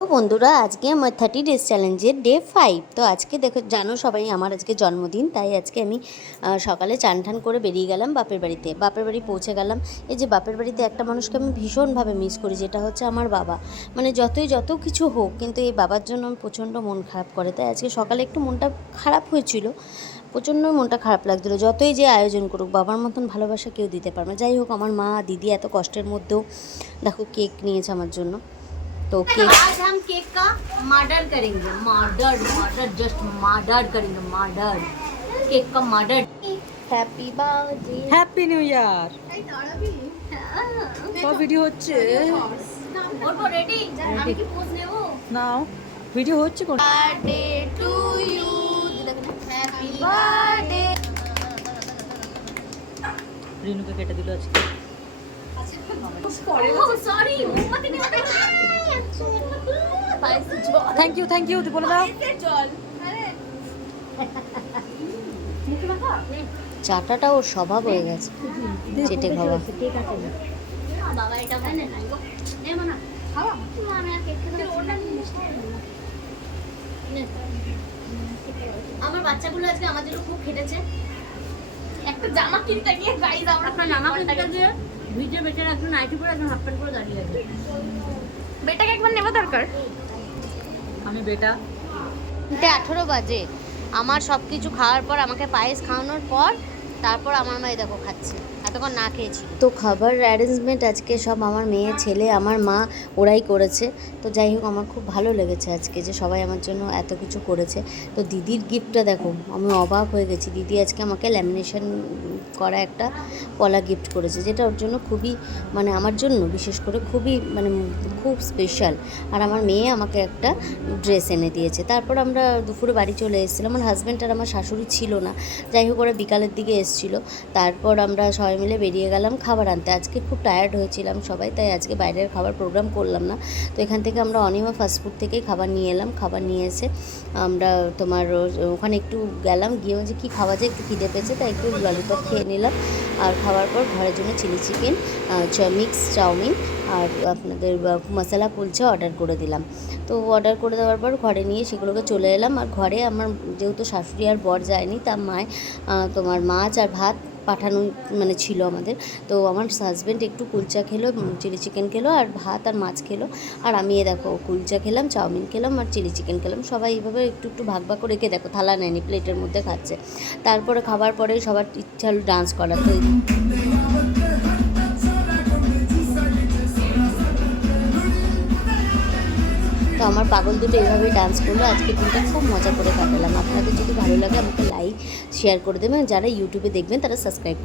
তো বন্ধুরা, আজকে আমার 30 ডেজ চ্যালেঞ্জের ডে 5। তো আজকে দেখো, জানো সবাই আমার আজকে জন্মদিন, তাই আজকে আমি সকালে চান ঠান করে বেরিয়ে গেলাম বাপের বাড়িতে। বাপের বাড়ি পৌঁছে গেলাম। এই যে বাপের বাড়িতে একটা মানুষকে আমি ভীষণভাবে মিস করি, যেটা হচ্ছে আমার বাবা। মানে যত কিছু হোক, কিন্তু এই বাবার জন্য আমি প্রচণ্ড মন খারাপ করে। তাই আজকে সকালে একটু মনটা খারাপ হয়েছিল, প্রচণ্ড মনটা খারাপ লাগছিলো। যতই যে আয়োজন করুক, বাবার মতন ভালোবাসা কেউ দিতে পারবে না। যাই হোক, আমার মা দিদি এত কষ্টের মধ্যেও দেখো কেক নিয়েছে আমার জন্য। तो केक आज हम केक का मर्डर करेंगे। मर्डर जस्ट मर्डर करेंगे। मर्डर केक का murder. Happy birthday, happy new year. সব ভিডিও হচ্ছে रेडी আমি কি পোজ নেব? নাও ভিডিও হচ্ছে কোন birthday to you. Happy birthday. রিনুকে কেটে দিল আজকে। সরি মোমবাতি নিয়ে থ্যাংক ইউ বলে দাও। চাটাটা ওর স্বভাব হয়ে গেছে, চেটে খাওয়া। বাবা এটা মানে না গো নেব না খাওয়া আমি আর কেক খেতে ওটা আমার বাচ্চাগুলো আজকে আমার জন্য খুব খেটেছে। একটা জামা কিনতে গিয়ে গাইস আমরা একটা জামা কিনতে গিয়ে ভিডিও বেটে রাখুন, নাইটি পরে একদম হাফ প্যান্ট পরে দাঁড়িয়ে আছে। বেটাকে একবার নেওয়া দরকার। আমি বেটা 18 বাজে। আমার সব কিছু খাওয়ার পর, আমাকে পায়েস খাওয়ানোর পর, তারপর আমার মা দেখো খাচ্ছে, এতক্ষণ না খেয়েছিল। তো খাবার অ্যারেঞ্জমেন্ট আজকে সব আমার মেয়ে, ছেলে, আমার মা ওরাই করেছে। তো যাই হোক, আমার খুব ভালো লেগেছে আজকে যে সবাই আমার জন্য এত কিছু করেছে। তো দিদির গিফটটা দেখো, আমি অবাক হয়ে গেছি। দিদি আজকে আমাকে ল্যামিনেশন করা একটা পলা গিফট করেছে, যেটা ওর জন্য খুবই, মানে আমার জন্য বিশেষ করে খুবই, মানে খুব স্পেশাল। আর আমার মেয়ে আমাকে একটা ড্রেস এনে দিয়েছে। তারপর আমরা দুপুরে বাড়ি চলে এসেছিলাম। আমার হাজব্যান্ড আর আমার শাশুড়ি ছিল না, যাই হোক ওরা বিকালের দিকে এসেছিলো। তারপর আমরা সবাই মিলে বেরিয়ে গেলাম খাবার আনতে। আজকে খুব টায়ার্ড হয়েছিলাম সবাই, তাই আজকে বাইরের খাবার প্রোগ্রাম করলাম না। তো এখান থেকে আমরা অনিমা ফাস্টফুড থেকেই খাবার নিয়ে এলাম। খাবার নিয়ে এসে আমরা তোমার ওখানে একটু গেলাম, গিয়ে যে কী খাওয়া যায়, একটু খিদে পেয়েছে, তাই একটু ললিপপ খেয়ে নিলাম। আর খাওয়ার পর ঘরের জন্য চিলি চিকেন, মিক্স চাউমিন আর আপনাদের মশলা কুলচা অর্ডার করে দিলাম। তো অর্ডার করে দেওয়ার পর ঘরে নিয়ে সেগুলোকে চলে এলাম। আর ঘরে আমার যেহেতু শাশুড়ি আর বর যায়নি, তার মায় তোমার মাছ আর ভাত পাঠানো মানে ছিল আমাদের। তো আমার হাজব্যান্ড একটু কুলচা খেলো, চিলি চিকেন খেলো, আর ভাত আর মাছ খেলো। আর আমি দেখো কুলচা খেলাম, চাউমিন খেলাম আর চিলি চিকেন খেলাম। সবাই এইভাবে একটু ভাগ ভাগ করে রেখে দেখো থালা নেয়নি, প্লেটের মধ্যে খাচ্ছে। তারপরে খাবার পরে সবার ইচ্ছা হলো ডান্স করার। তো আমার পাগল দুটো এইভাবেই ডান্স করলো। আজকে দিনটা খুব মজা করে কাটালাম। আপনাদের যদি ভালো লাগে আমাকে লাইক শেয়ার করে দেবেন, যারা ইউটিউবে দেখবেন তারা সাবস্ক্রাইব করবেন।